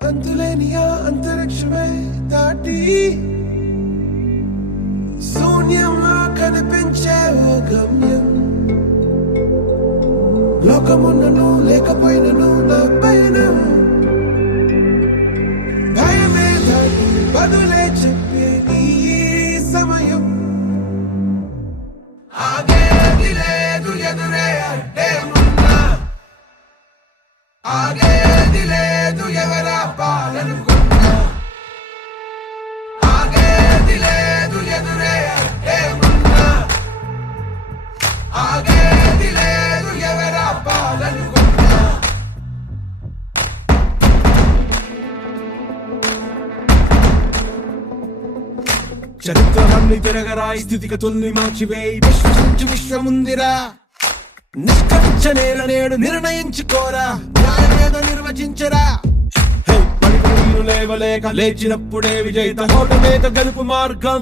అంతులేని ఆ అంతరిక్షమే దాటి శూన్యంలో కనిపించే ఓ గమ్యం. లోకమున్నను లేకపోయినను నా పైన భయమే దాటి బదులే చెప్పే నీ సమయం. ఆగేది లేదు ఎదురే అడ్డే ఉన్నా, ఆగేది లేదు ఎవరా పాలనుకున్నా, ఆగేది లేదు ఎదురే అడ్డే ఉన్నా, ఆగేది లేదు ఎవరా పాలనుకున్నా. చరిత్రలన్నీ తిరగరాయి, స్థితిగతుల్ని మార్చివేయి, విశ్వసించు విశ్వముందిరా. నిష్కరించ నేల నేడు నిర్ణయించుకోరా, న్యాయమేదో నిర్వచించరా. పడిపోయిన లేవలేక లేచినప్పుడే విజయిత, ఓటమేక గెలుపు మార్గం.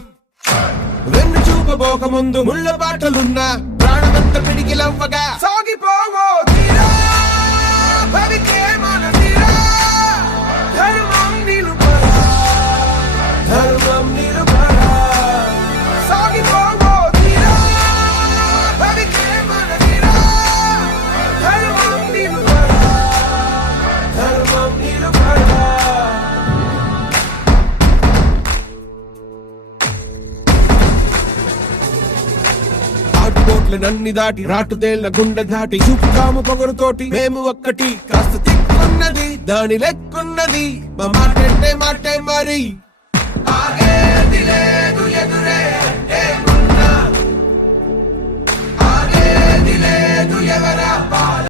వెన్ను చూపబోక ముందు ముళ్ళ బాటలున్నా, ప్రాణమంత పిడికిలవ్వగా సాగిపోవో తీరా. భవితే మన తీరా, ధర్మం నిలుపరా, ధర్మం నిలుపరా. సాగిపోవో తీరా, భవితే మన తీరా, ధర్మం నిలుపరా, ధర్మం నిలుపరా. నన్ని దాటి రాటుదేళ్ల గుండె దాటి చూపుతాము పొగరుతోటి మేము ఒక్కటి. కాస్త తిక్కున్నది దాని లెక్కున్నది, మా మాటంటే మాటే మరి. ఆగేది లేదు ఎదురే అడ్డే ఉన్నా, ఆగేది లేదు ఎవరా